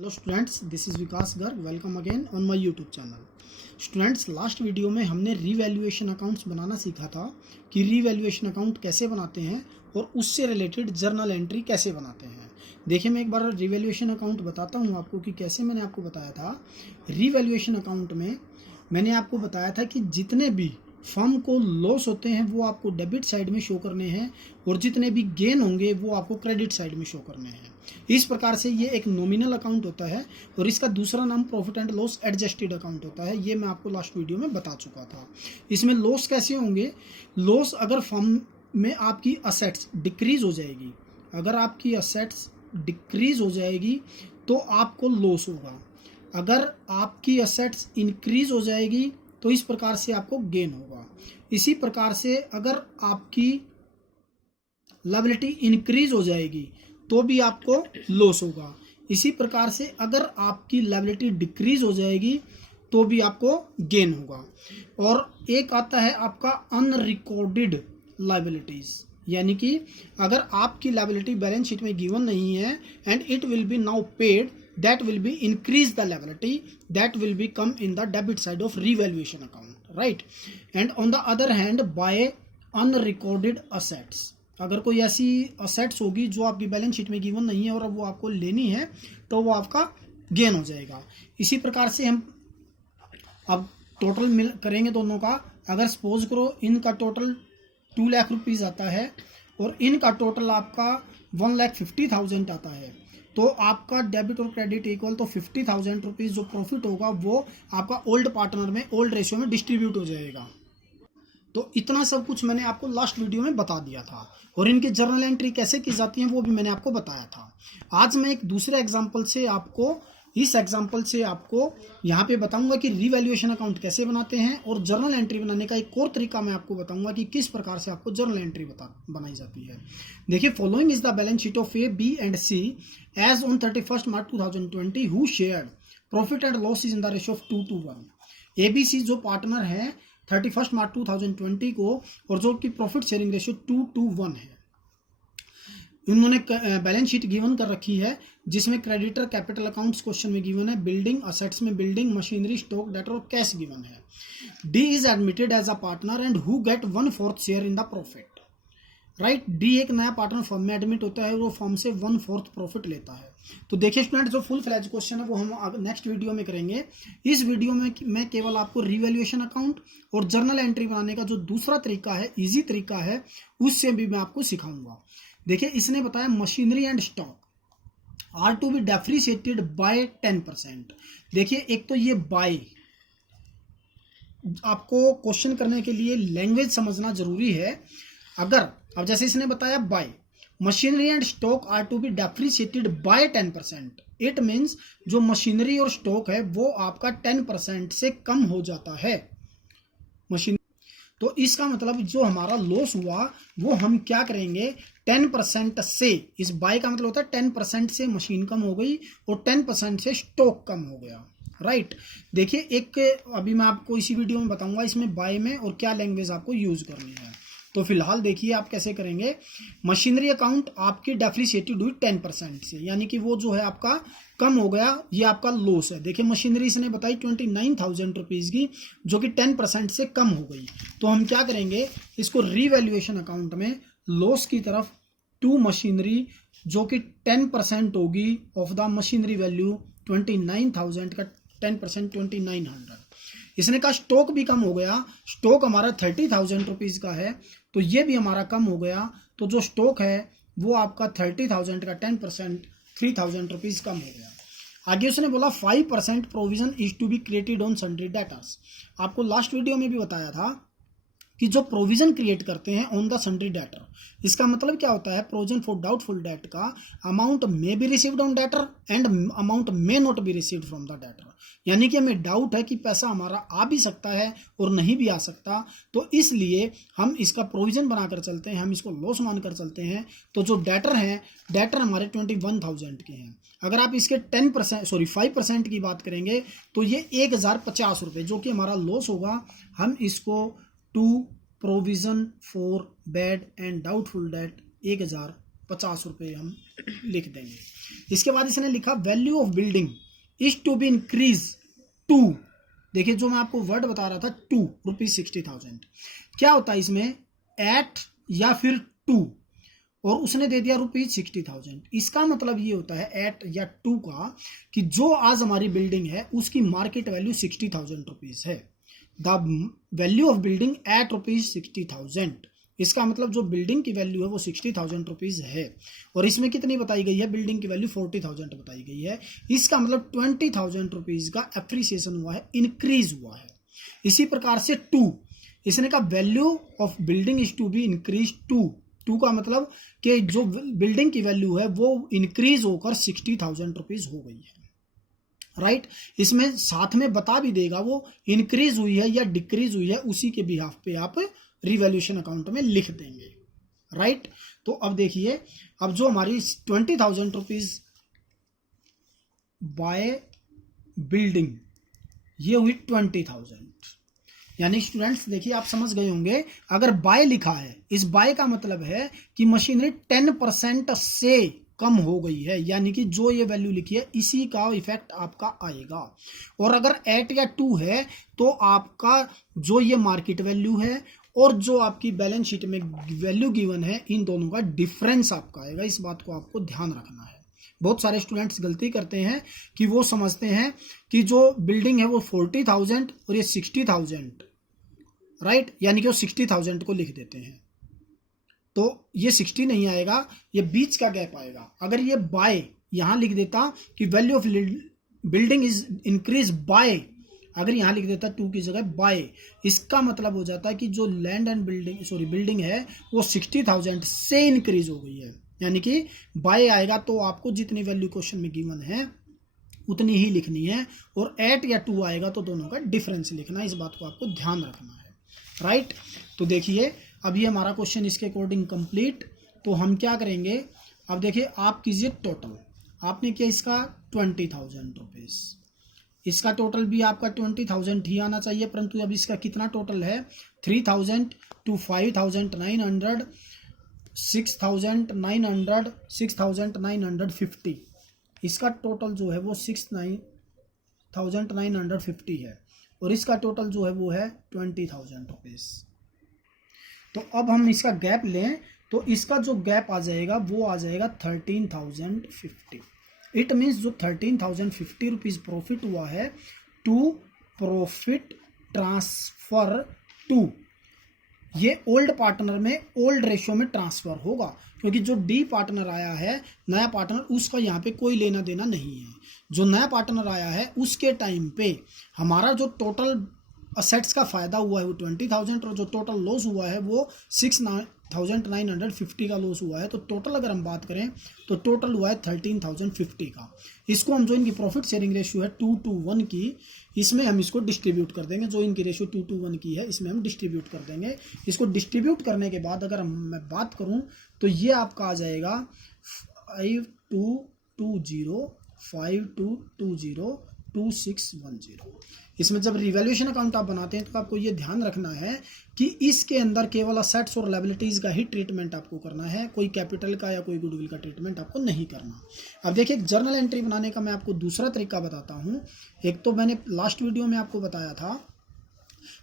Hello students, this is Vikas Garg. Welcome again on my YouTube channel. Students, last video में हमने revaluation accounts बनाना सीखा था कि revaluation account कैसे बनाते हैं और उससे रिलेटेड जर्नल एंट्री कैसे बनाते हैं। देखिए, मैं एक बार रीवैल्यूएशन अकाउंट बताता हूँ आपको कि कैसे मैंने आपको बताया था। रीवैल्यूएशन अकाउंट में मैंने आपको बताया था कि जितने भी फर्म को लॉस होते हैं वो आपको डेबिट साइड में शो करने हैं और जितने भी गेन होंगे वो आपको क्रेडिट साइड में शो करने हैं। इस प्रकार से ये एक नॉमिनल अकाउंट होता है और इसका दूसरा नाम profit and loss adjusted account होता है। ये मैं आपको लास्ट वीडियो में बता चुका था। इसमें लॉस कैसे होंगे? लॉस अगर फर्म में आपकी असेट्स डिक्रीज हो जाएगी, अगर आपकी असेट्स डिक्रीज हो जाएगी तो आपको लॉस होगा। अगर आपकी असेट्स इंक्रीज हो जाएगी तो इस प्रकार से आपको गेन होगा। इसी प्रकार से अगर आपकी लायबिलिटी इंक्रीज हो जाएगी तो भी आपको लॉस होगा। इसी प्रकार से अगर आपकी लायबिलिटी डिक्रीज हो जाएगी तो भी आपको गेन होगा। और एक आता है आपका अनरिकॉर्डेड लायबिलिटीज, यानी कि अगर आपकी लायबिलिटी बैलेंस शीट में गिवन नहीं है and it will be now paid, that will be increase the liability, that will be come in the debit side of revaluation account, right? And on the other hand, by unrecorded assets, अगर कोई ऐसी assets होगी जो आपकी balance sheet में given नहीं है और अब वो आपको लेनी है तो वो आपका गेन हो जाएगा। इसी प्रकार से हम अब टोटल मिल करेंगे दोनों का। अगर सपोज करो इनका टोटल 2 लाख रुपीज़ आता है और इनका टोटल आपका 1,50,000 आता है, तो आपका डेबिट और क्रेडिट इक्वल, तो 50,000 रुपीज़ जो प्रॉफिट होगा वो आपका ओल्ड पार्टनर में ओल्ड रेशियो में डिस्ट्रीब्यूट हो जाएगा। तो इतना सब कुछ मैंने आपको लास्ट वीडियो में बता दिया था और इनकी जर्नल एंट्री कैसे की जाती है वो भी मैंने आपको बताया था। आज मैं एक दूसरे एग्जाम्पल से आपको यहाँ पे बताऊंगा कि रीवैल्यूएशन अकाउंट कैसे बनाते हैं और जर्नल एंट्री बनाने का एक और तरीका मैं आपको बताऊंगा कि किस प्रकार से आपको जर्नल एंट्री बनाई जाती है। देखिए, following is the balance sheet of A, B and C as on 31 March 2020 who shared profit and loss is in the ratio of 2:1। ABC जो पार्टनर है 31 मार्च 2020 को और जो कि प्रॉफिट शेयरिंग रेशियो 2:1 है। उन्होंने बैलेंस शीट गिवन कर रखी है जिसमें क्रेडिटर कैपिटल अकाउंट्स क्वेश्चन में गिवन है, बिल्डिंग असेट्स में बिल्डिंग, मशीनरी, स्टॉक, डेटर और कैश गिवन है। D is admitted as a partner and who get 1/4 share in the profit, right? D एक नया पार्टनर फर्म में एडमिट होता है, वो फर्म से 1/4 प्रॉफिट लेता है। तो देखिए स्टूडेंट, जो फुल फ्लैज क्वेश्चन है वो हम नेक्स्ट वीडियो में करेंगे। इस वीडियो में मैं केवल आपको रिवैल्यूएशन अकाउंट और जर्नल एंट्री बनाने का जो दूसरा तरीका है, इजी तरीका है, उससे भी मैं आपको सिखाऊंगा। देखिए, इसने बताया machinery and stock are to be depreciated by 10%। देखिए, एक तो ये बाय, आपको क्वेश्चन करने के लिए लैंग्वेज समझना जरूरी है। अगर अब जैसे इसने बताया by machinery and stock are to be depreciated by 10%, it means जो मशीनरी और स्टॉक है वो आपका 10% से कम हो जाता है मशीन। तो इसका मतलब जो हमारा लॉस हुआ वो हम क्या करेंगे, 10% से, इस बाय का मतलब होता है 10% से मशीन कम हो गई और 10% से स्टॉक कम हो गया, राइट? देखिए, एक अभी मैं आपको इसी वीडियो में बताऊंगा इसमें बाय में और क्या लैंग्वेज आपको यूज करनी है। तो फिलहाल देखिए आप कैसे करेंगे। मशीनरी अकाउंट आपकी डेप्रिसिएटेड हुई 10% से, यानी कि वो जो है आपका कम हो गया, ये आपका लॉस है। देखिए, मशीनरी इसने बताई 29,000 रुपीज़ की जो कि 10% से कम हो गई। तो हम क्या करेंगे, इसको रीवैल्यूएशन अकाउंट में लॉस की तरफ टू मशीनरी जो कि 10% होगी ऑफ द मशीनरी वैल्यू 29,000 का 10% 2,900। इसने कहा स्टॉक भी कम हो गया, स्टॉक हमारा 30,000 रुपीज़ का है तो ये भी हमारा कम हो गया। तो जो स्टॉक है वो आपका 30,000 का 10% 3,000 रुपीज़ कम हो गया। आगे उसने बोला 5% provision is to be created on sundry debtors. आपको लास्ट वीडियो में भी बताया था कि जो प्रोविजन क्रिएट करते हैं ऑन द सन्ड्री डेटर, इसका मतलब क्या होता है, प्रोविजन फॉर डाउटफुल डेट का amount may be received on debtor and amount may not be received from the debtor. यानी कि हमें डाउट है कि पैसा हमारा आ भी सकता है और नहीं भी आ सकता, तो इसलिए हम इसका प्रोविजन बनाकर चलते हैं, हम इसको लॉस मानकर चलते हैं। तो जो डेटर हैं, डेटर हमारे 21,000 के हैं। अगर आप इसके 5% की बात करेंगे तो ये 1,050 रुपये जो कि हमारा लॉस होगा, हम इसको to provision for bad and doubtful debt 1,050 50 रुपये हम लिख देंगे। इसके बाद इसने लिखा value of building is to be increase to, देखिए जो मैं आपको वर्ड बता रहा था टू ₹60,000, क्या होता है इसमें एट या फिर टू, और उसने दे दिया ₹60,000। इसका मतलब ये होता है एट या टू का कि जो आज हमारी बिल्डिंग है उसकी मार्केट वैल्यू ₹60,000 है। The value of building at ₹60,000, इसका मतलब जो बिल्डिंग की वैल्यू है वो ₹60,000 है, और इसमें कितनी बताई गई है, बिल्डिंग की वैल्यू 40,000 बताई गई है। इसका मतलब ₹20,000 का एप्रिसिएशन हुआ है, इंक्रीज हुआ है। इसी प्रकार से टू, इसने कहा value of building is to be increase to, to का मतलब कि जो बिल्डिंग की वैल्यू है वो इंक्रीज होकर ₹60,000 हो गई है, राइट। इसमें साथ में बता भी देगा वो इंक्रीज हुई है या डिक्रीज हुई है, उसी के बिहाफ पे आप रिवैल्यूएशन अकाउंट में लिख देंगे, राइट। तो अब देखिए, अब जो हमारी ₹20,000 बाय बिल्डिंग, ये हुई 20,000, यानी स्टूडेंट्स देखिए आप समझ गए होंगे, अगर बाय लिखा है, इस बाय का मतलब है कि मशीनरी 10% से कम हो गई है, यानी कि जो ये वैल्यू लिखी है इसी का इफेक्ट आपका आएगा। और अगर एट या टू है तो आपका जो ये मार्केट वैल्यू है और जो आपकी बैलेंस शीट में वैल्यू गिवन है, इन दोनों का डिफरेंस आपका आएगा। इस बात को आपको ध्यान रखना है। बहुत सारे स्टूडेंट्स गलती करते हैं कि वो समझते हैं कि जो बिल्डिंग है वो 40,000 और ये 60,000, राइट, यानी कि वो 60,000 को लिख देते हैं, तो ये 60 नहीं आएगा, ये बीच का गैप आएगा। अगर ये बाय यहां लिख देता कि value of building is increase by, अगर यहां लिख देता टू की जगह बाय, इसका मतलब हो जाता है कि जो लैंड एंड बिल्डिंग है वो 60,000 से इंक्रीज हो गई है, यानी कि बाय आएगा तो आपको जितनी वैल्यू क्वेश्चन में गिवन है उतनी ही लिखनी है, और एट या टू आएगा तो दोनों का डिफरेंस लिखना है। इस बात को आपको ध्यान रखना है, राइट। तो देखिए अभी हमारा क्वेश्चन इसके अकॉर्डिंग कंप्लीट। तो हम क्या करेंगे, अब देखिए आप कीजिए टोटल, आपने किया इसका ₹20,000, इसका टोटल भी आपका 20,000 ही आना चाहिए, परंतु अब इसका कितना टोटल है, 3,000 to 5,900, 6,900, 6,950, इसका टोटल जो है वो 6,950 है, और इसका टोटल जो है वो है ₹20,000। तो अब हम इसका गैप लें तो इसका जो गैप आ जाएगा वो आ जाएगा 13,050। इट मीन्स जो 13,050 प्रॉफिट हुआ है टू प्रॉफिट ट्रांसफर टू, ये ओल्ड पार्टनर में ओल्ड रेशियो में ट्रांसफर होगा, क्योंकि जो डी पार्टनर आया है नया पार्टनर, उसका यहाँ पे कोई लेना देना नहीं है। जो नया पार्टनर आया है उसके टाइम पे हमारा जो टोटल असेट्स का फायदा हुआ है वो 20,000, और जो टोटल लॉस हुआ है वो 6,950 का लॉस हुआ है। तो टोटल अगर हम बात करें तो टोटल हुआ है 13,050 का। इसको हम जो इनकी प्रॉफिट शेयरिंग रेशियो है 2:1 की, इसमें हम इसको डिस्ट्रीब्यूट कर देंगे। जो इनकी रेशियो 2:1 की है इसमें हम डिस्ट्रीब्यूट कर देंगे। इसको डिस्ट्रीब्यूट करने के बाद अगर मैं बात करूं तो ये आपका आ जाएगा 5220, 5220, 2610। इसमें जब रिवैल्यूएशन अकाउंट आप बनाते हैं तो आपको ये ध्यान रखना है कि इसके अंदर केवल असेट्स और लायबिलिटीज का ही ट्रीटमेंट आपको करना है, कोई कैपिटल का या कोई गुडविल का ट्रीटमेंट आपको नहीं करना। अब देखिए जर्नल एंट्री बनाने का मैं आपको दूसरा तरीका बताता हूँ। एक तो मैंने लास्ट वीडियो में आपको बताया था,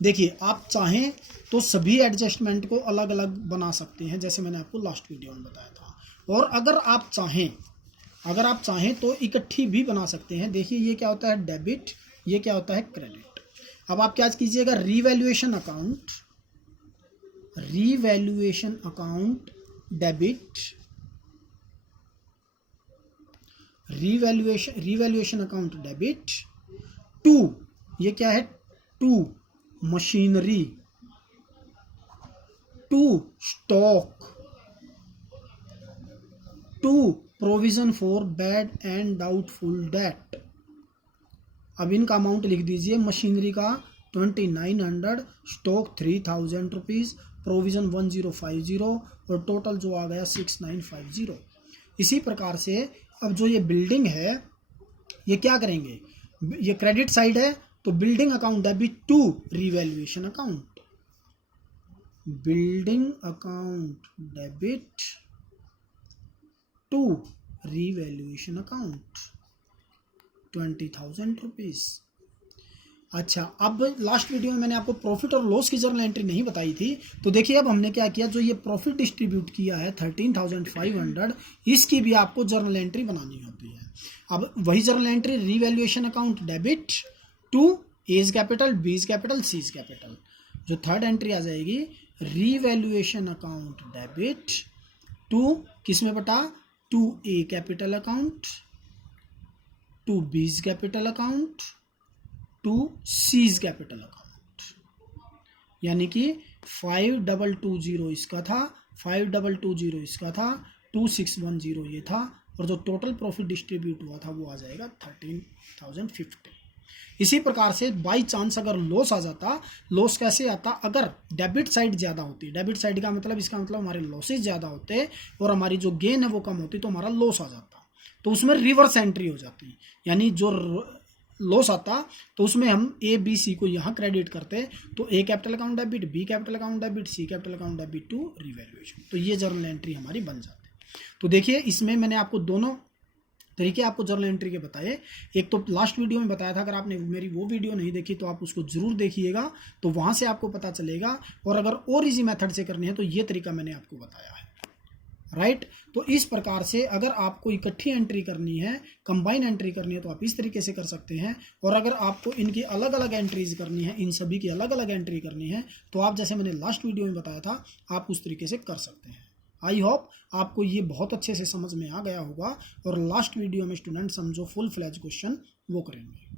देखिए आप चाहें तो सभी एडजस्टमेंट को अलग अलग बना सकते हैं, जैसे मैंने आपको लास्ट वीडियो में बताया था, और अगर आप चाहें तो इकट्ठी भी बना सकते हैं। देखिए ये क्या होता है डेबिट, ये क्या होता है क्रेडिट। अब आप क्या कीजिएगा, revaluation account debit, revaluation account debit to, ये क्या है, to machinery, to stock, to provision for bad and doubtful debt. अब इनका अमाउंट लिख दीजिए, मशीनरी का 2,900, स्टॉक 3,000 रुपीज़, प्रोविजन 1050, और टोटल जो आ गया 6,950। इसी प्रकार से अब जो ये बिल्डिंग है ये क्या करेंगे, ये क्रेडिट साइड है तो building account debit to revaluation account, building account debit to revaluation account 20,000 rupees. अच्छा, अब लास्ट वीडियो में मैंने आपको प्रॉफिट और लॉस की जर्नल एंट्री नहीं बताई थी, तो देखिए अब हमने क्या किया, जो ये प्रॉफिट डिस्ट्रीब्यूट किया है 13,500, इसकी भी आपको जर्नल एंट्री बनानी होती है। अब वही journal entry, revaluation account debit to A's capital, B's capital, C's capital. जो थर्ड एंट्री आ जाएगी, रीवैल्यूएशन अकाउंट डेबिट टू किस में बटा, to A capital account, to B's capital account, to C's capital account. यानी कि 5220 इसका था, 5220 इसका था, 2610 ये था, और जो टोटल प्रॉफिट डिस्ट्रीब्यूट हुआ था वो आ जाएगा 13,050। इसी प्रकार से बाई चांस अगर लॉस आ जाता, लॉस कैसे आता, अगर डेबिट साइड ज़्यादा होती, डेबिट साइड का मतलब, इसका मतलब हमारे लॉसेज ज़्यादा होते और हमारी जो गेन है वो कम होती, तो हमारा लॉस आ जाता, तो उसमें रिवर्स एंट्री हो जाती। यानी जो लॉस आता तो उसमें हम ए बी सी को यहाँ क्रेडिट करते, तो A capital account debit, B capital account debit, C capital account debit to revaluation, तो ये जर्नल एंट्री हमारी बन जाती है। तो देखिए इसमें मैंने आपको दोनों तरीके आपको जर्नल एंट्री के बताए। एक तो लास्ट वीडियो में बताया था, अगर आपने मेरी वो वीडियो नहीं देखी तो आप उसको जरूर देखिएगा, तो वहाँ से आपको पता चलेगा। और अगर और इजी मेथड से करनी है तो ये तरीका मैंने आपको बताया है, राइट। तो इस प्रकार से अगर आपको इकट्ठी एंट्री करनी है, कंबाइन एंट्री करनी है, तो आप इस तरीके से कर सकते हैं। और अगर आपको इनकी अलग अलग एंट्रीज करनी है, इन सभी की अलग अलग एंट्री करनी है, तो आप जैसे मैंने लास्ट वीडियो में बताया था, आप उस तरीके से कर सकते हैं। आई होप आपको ये बहुत अच्छे से समझ में आ गया होगा। और लास्ट वीडियो में स्टूडेंट्स हम जो फुल फ्लैज क्वेश्चन वो करेंगे।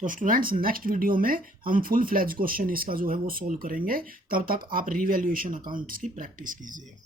तो स्टूडेंट्स नेक्स्ट वीडियो में हम फुल फ्लैज क्वेश्चन इसका जो है वो सोल्व करेंगे। तब तक आप रीवैल्यूएशन अकाउंट्स की प्रैक्टिस कीजिए।